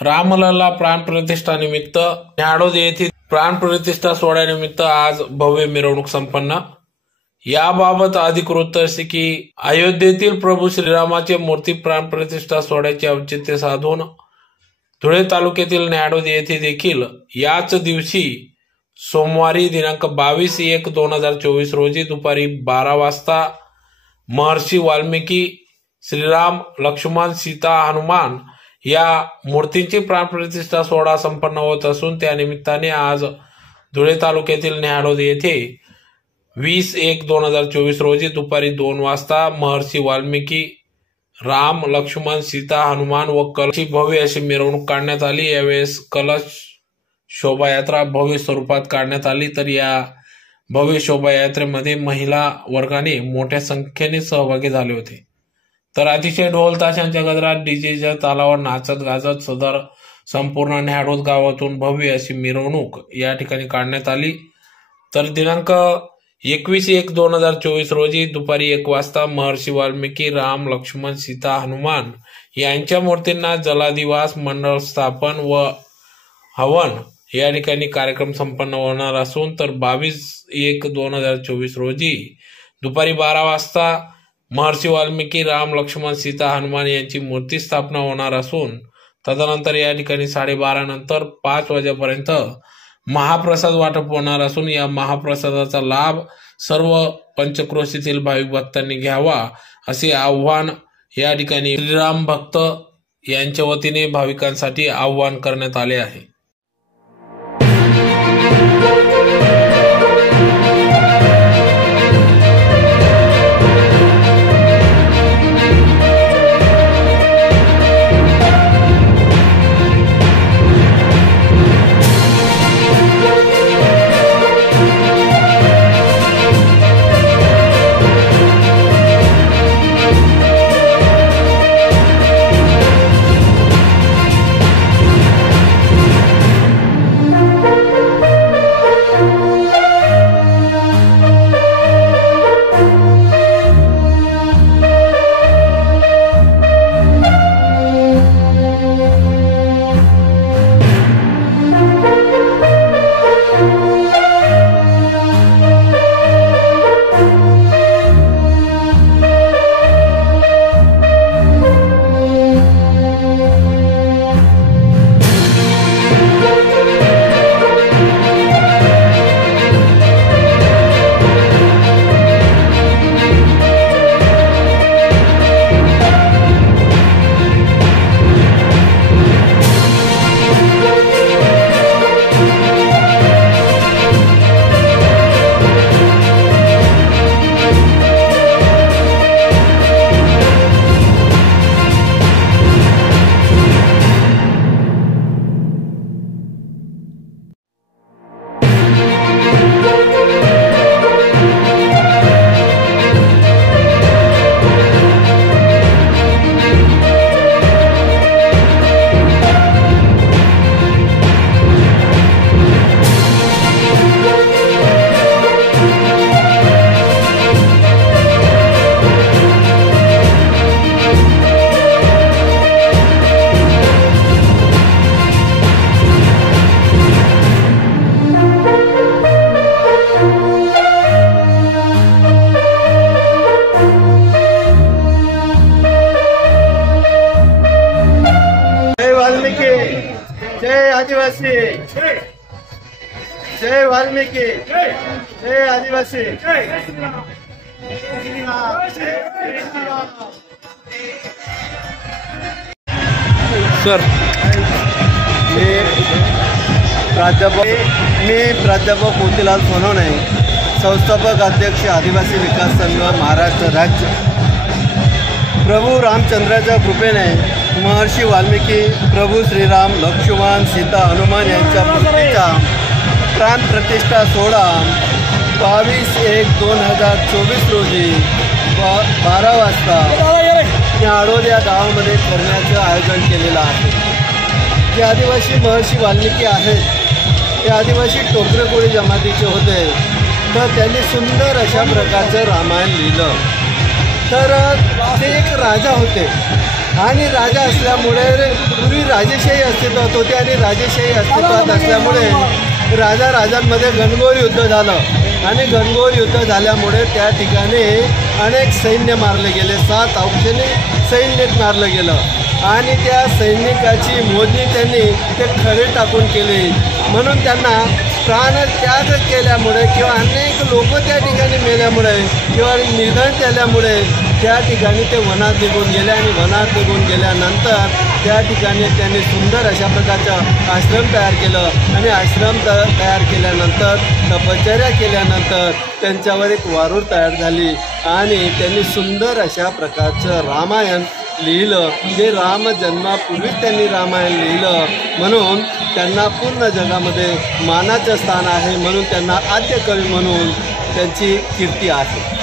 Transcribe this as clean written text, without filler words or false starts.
रामलला प्राणप्रतिष्ठा निमित्त न्याडोद येथील प्राणप्रतिष्ठा सोहळ्यानिमित्त आज भव्य मिरवणूक संपन्न। याबाबत अधिक वृत्त असे की अयोध्येतील प्रभू श्रीरामाचे मूर्ती प्राणप्रतिष्ठा सोहळ्याचे औचित्य साधून धुळे तालुक्यातील न्याडोद येथे देखील याच दिवशी सोमवारी दिनांक 22/1/2024 रोजी दुपारी 12 वाजता महर्षी वाल्मिकी, श्रीराम, लक्ष्मण, सीता, हनुमान या मूर्तींची प्राणप्रतिष्ठा सोहळा संपन्न होत असून त्या निमित्ताने आज धुळे तालुक्यातील न्याडोद येथे 20/1/2024 रोजी दुपारी 2 वाजता महर्षी वाल्मिकी, राम, लक्ष्मण, सीता, हनुमान व कलशची भव्य अशी मिरवणूक काढण्यात आली। यावेळेस कलश शोभायात्रा भव्य स्वरूपात काढण्यात आली। तर या भव्य शोभायात्रेमध्ये महिला वर्गाने मोठ्या संख्येने सहभागी झाले होते। तर अतिशय ढोल ताशांच्या गजरात डीजेच्या तालावर नाचत गाजत सदर संपूर्ण न्याडोद गावातून भव्य अशी मिरवणूक या ठिकाणी काढण्यात आली। तर दिनांक 21/1/2024 रोजी दुपारी 1 वाजता महर्षी वाल्मिकी, राम, लक्ष्मण, सीता, हनुमान यांच्या मूर्तींना जलादिवास, मंडळ स्थापन व हवन या ठिकाणी कार्यक्रम संपन्न होणार असून तर 22/1/2024 रोजी दुपारी 12 वाजता महर्षी वाल्मिकी, राम, लक्ष्मण, सीता, हनुमान यांची मूर्ती स्थापना होणार असून तदनंतर या ठिकाणी 12:30 नंतर 5 वाजेपर्यंत महाप्रसाद वाटप होणार असून या महाप्रसादाचा लाभ सर्व पंचक्रोशीतील भाविक भक्तांनी घ्यावा असे आव्हान या ठिकाणी श्रीराम भक्त यांच्या वतीने भाविकांसाठी आव्हान करण्यात आले आहे। जय आदिवासी, जय वाल्मीकि, जय आदिवासी। सर मी प्राध्यापक मोतीलाल सोनवणे, संस्थापक अध्यक्ष आदिवासी विकास संघ महाराष्ट्र राज्य। प्रभू रामचंद्राच्या कृपेने महर्षी वाल्मिकी, प्रभू श्रीराम, लक्ष्मण, सीता, हनुमान यांच्या मूर्तीचा प्राणप्रतिष्ठा सोहळा 22/1/2024 रोजी 12 वाजता न्याडोद या गावामध्ये करण्याचं आयोजन केलेलं आहे। जे आदिवासी महर्षी वाल्मिकी आहेत ते आदिवासी टोकरे कोळी जमातीचे होते, तर त्यांनी सुंदर अशा प्रकारचं रामायण लिहिलं। तर ते एक राजा होते आणि राजा असल्यामुळे पूर्वी राजेशाही अस्तित्वात होती आणि राजेशाही अस्तित्वात असल्यामुळे राजांमध्ये घनघोर युद्ध झालं आणि घनघोर युद्ध झाल्यामुळे त्या ठिकाणी अनेक सैन्य मारले गेले, 7 अंशाने सैन्य मारलं गेलं आणि त्या सैनिकाची मोजणी त्यांनी ते खडे टाकून केले. म्हणून त्यांना प्राणत्याग केल्यामुळे किंवा अनेक लोक त्या ठिकाणी मेल्यामुळे किंवा निधन झाल्यामुळे त्या ठिकाणी ते वनात निघून गेले आणि वनात निघून गेल्यानंतर त्या ठिकाणी त्यांनी सुंदर अशा प्रकारचं आश्रम तयार केलं आणि आश्रम तयार केल्यानंतर तपश्चर्या केल्यानंतर त्यांच्यावर एक वारूळ तयार झाली आणि त्यांनी सुंदर अशा प्रकारचं रामायण लिहिलं. जे रामजन्मापूर्वीच त्यांनी रामायण लिहिलं म्हणून त्यांना पूर्ण जगामध्ये मानाचं स्थान आहे. म्हणून त्यांना आद्य कवी म्हणून त्यांची कीर्ती आहे.